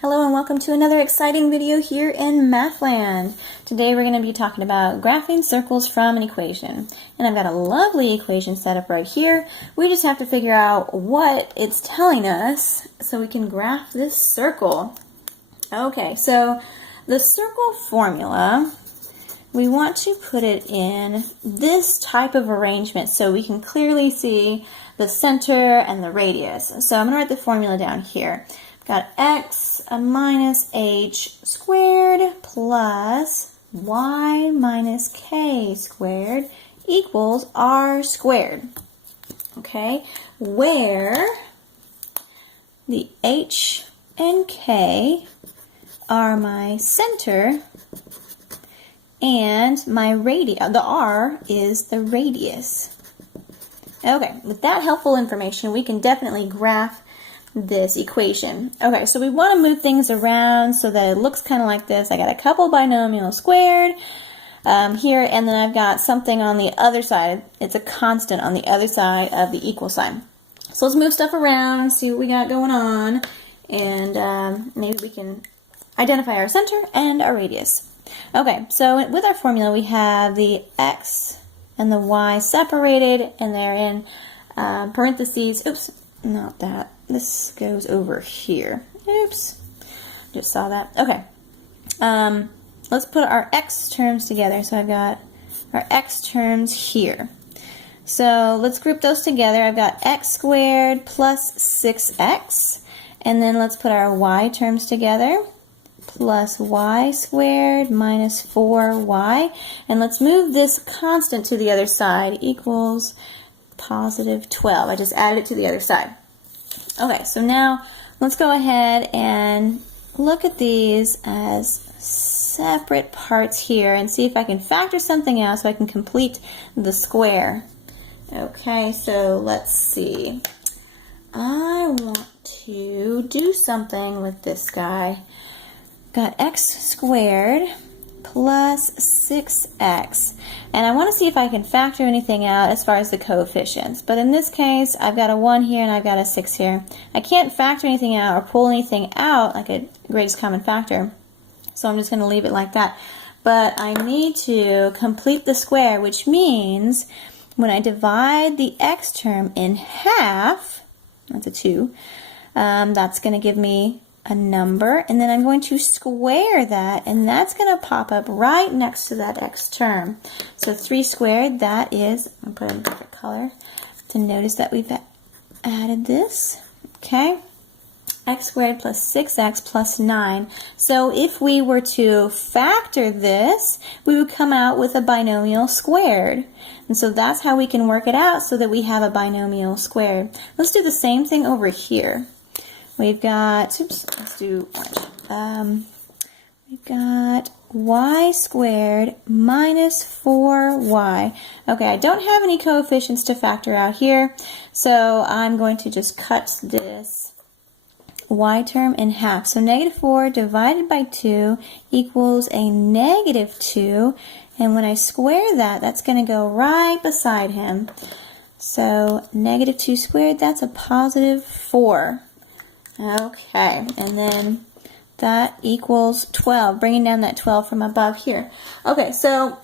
Hello and welcome to another exciting video here in Mathland. Today we're going to be talking about graphing circles from an equation. And I've got a lovely equation set up right here. We just have to figure out what it's telling us so we can graph this circle. Okay, so the circle formula, we want to put it in this type of arrangement so we can clearly see the center and the radius. So I'm going to write the formula down here. Got x minus h squared plus y minus k squared equals r squared. Okay, where the h and k are my center and my radius, the r is the radius. Okay, with that helpful information, we can definitely graph this equation. Okay, so we want to move things around so that it looks kind of like this. I got a couple binomials squared here, and then I've got something on the other side. It's a constant on the other side of the equal sign. So let's move stuff around, see what we got going on, and maybe we can identify our center and our radius. Okay, so with our formula we have the x and the y separated, and they're in parentheses. Oops, not that. This goes over here. Oops, just saw that. Okay, let's put our x terms together. So I've got our x terms here. So let's group those together. I've got x squared plus 6x, and then let's put our y terms together. Plus y squared minus 4y, and let's move this constant to the other side, equals positive 12. I just added it to the other side. Okay, so now let's go ahead and look at these as separate parts here and see if I can factor something out so I can complete the square. Okay, so let's see. I want to do something with this guy. Got x squared plus 6x, and I want to see if I can factor anything out as far as the coefficients. But in this case, I've got a 1 here and I've got a 6 here. I can't factor anything out or pull anything out like a greatest common factor, so I'm just going to leave it like that. But I need to complete the square, which means when I divide the x term in half, that's a 2, that's going to give me a number, and then I'm going to square that, and that's going to pop up right next to that x term. So 3 squared, that is, I'll put it in a different color to notice that we've added this. Okay, x squared plus 6x plus 9. So if we were to factor this, we would come out with a binomial squared. And so that's how we can work it out so that we have a binomial squared. Let's do the same thing over here. We've got, oops, let's do orange. We've got y squared minus 4y. Okay, I don't have any coefficients to factor out here, so I'm going to just cut this y term in half. So negative 4 divided by 2 equals a negative 2, and when I square that, that's going to go right beside him. So negative 2 squared, that's a positive 4. Okay, and then that equals 12, bringing down that 12 from above here. Okay, so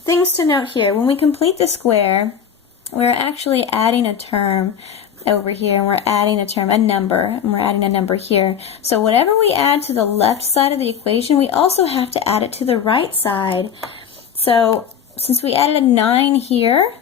things to note here. When we complete the square, we're actually adding a term over here, and we're adding a term, a number, and we're adding a number here. So whatever we add to the left side of the equation, we also have to add it to the right side. So since we added a 9 here,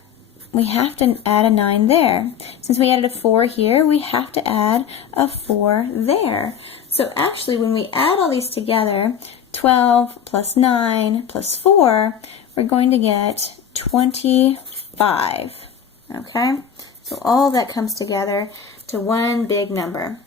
we have to add a 9 there. Since we added a 4 here, we have to add a 4 there. So actually, when we add all these together, 12 plus 9 plus 4, we're going to get 25. Okay? So all that comes together to one big number.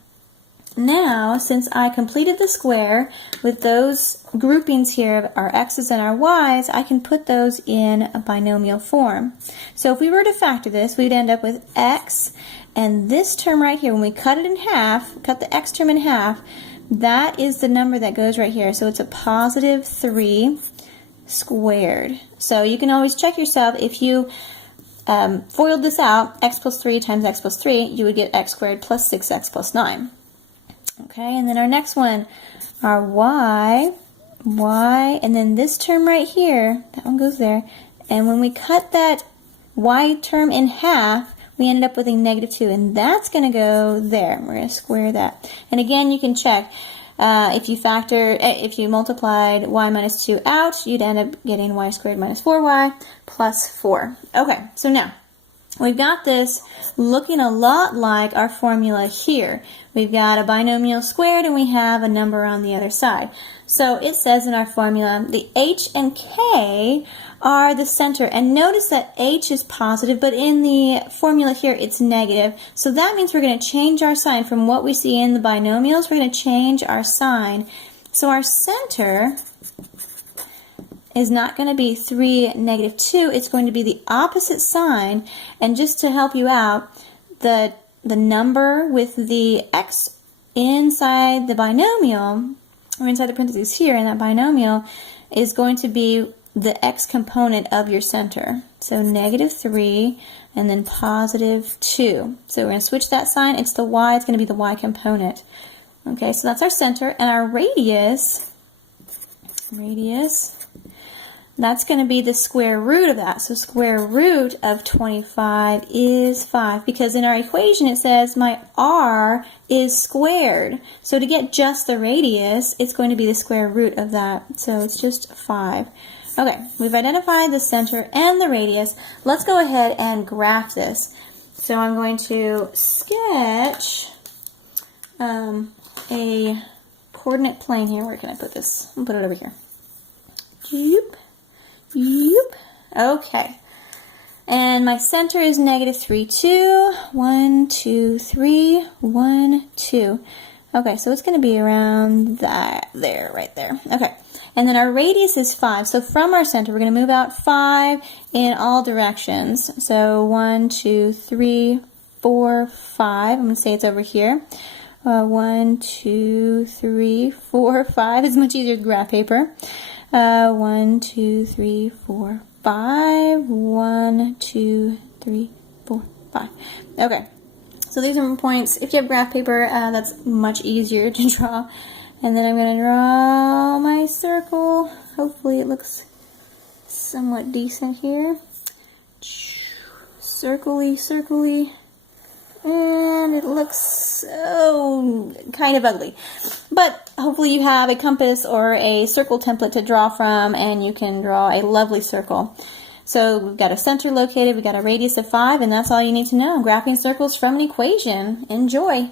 Now, since I completed the square with those groupings here of our x's and our y's, I can put those in a binomial form. So if we were to factor this, we'd end up with x, and this term right here, when we cut it in half, cut the x term in half, that is the number that goes right here. So it's a positive 3 squared. So you can always check yourself. If you FOILed this out, x plus 3 times x plus 3, you would get x squared plus 6x plus 9. Okay, and then our next one, our y, and then this term right here, that one goes there. And when we cut that y term in half, we ended up with a -2, and that's going to go there. We're going to square that. And again, you can check. If you multiplied y minus 2 out, you'd end up getting y squared minus 4y plus 4. Okay, so now, we've got this looking a lot like our formula here. We've got a binomial squared and we have a number on the other side. So it says in our formula, the h and k are the center. And notice that h is positive, but in the formula here it's negative. So that means we're going to change our sign from what we see in the binomials. We're going to change our sign. So our center is not going to be 3, -2. It's going to be the opposite sign. And just to help you out, the number with the x inside the binomial, or inside the parentheses here in that binomial, is going to be the x component of your center. So -3 and then +2. So we're going to switch that sign. It's the y. It's going to be the y component. Okay, so that's our center. And our radius, that's going to be the square root of that. So square root of 25 is 5, because in our equation it says my r is squared. So to get just the radius, it's going to be the square root of that. So it's just 5. Okay, we've identified the center and the radius. Let's go ahead and graph this. So I'm going to sketch a coordinate plane here. Where can I put this? I'll put it over here. Yoop. Okay. And my center is -3, 2. 1, 2, 3, 1, 2. Okay, so it's going to be around that there, right there. Okay. And then our radius is 5. So from our center, we're going to move out 5 in all directions. So 1, 2, 3, 4, 5. I'm going to say it's over here. 1, 2, 3, 4, 5. It's much easier to graph paper. 1, 2, 3, 4, 5. 1, 2, 3, 4, 5. Okay. So these are my points. If you have graph paper, that's much easier to draw. And then I'm going to draw my circle. Hopefully it looks somewhat decent here. Circly. And it looks so kind of ugly. But hopefully you have a compass or a circle template to draw from, and you can draw a lovely circle. So we've got a center located, we've got a radius of 5, and that's all you need to know. Graphing circles from an equation. Enjoy!